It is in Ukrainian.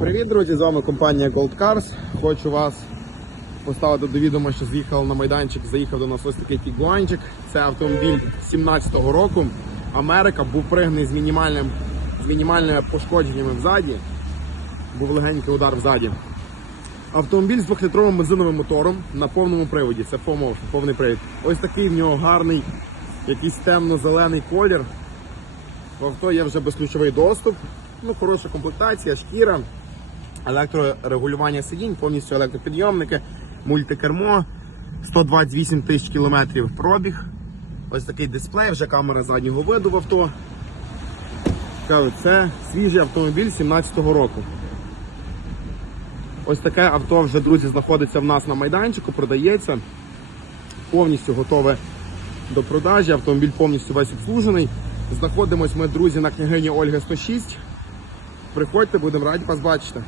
Привіт, друзі! З вами компанія Gold Cars. Хочу вас поставити до відома, що з'їхав на майданчик, заїхав до нас ось такий тігуанчик. Це автомобіль 17-го року. Америка був пригнаний з мінімальним з мінімальними пошкодженнями взаді. Був легенький удар взаді. Автомобіль з 2-літровим бензиновим мотором на повному приводі. Це full повний привід. Ось такий в нього гарний, якийсь темно-зелений колір. В авто є вже безключовий доступ. Ну, хороша комплектація, шкіра, електрорегулювання сидінь, повністю електропідйомники, мультикермо, 128 тисяч кілометрів пробіг. Ось такий дисплей, вже камера заднього виду в авто. Це свіжий автомобіль 17-го року. Ось таке авто вже, друзі, знаходиться в нас на майданчику, продається. Повністю готове до продажі. Автомобіль повністю весь обслужений. Знаходимось ми, друзі, на княгині Ольги 106. Приходьте, будемо раді вас бачити.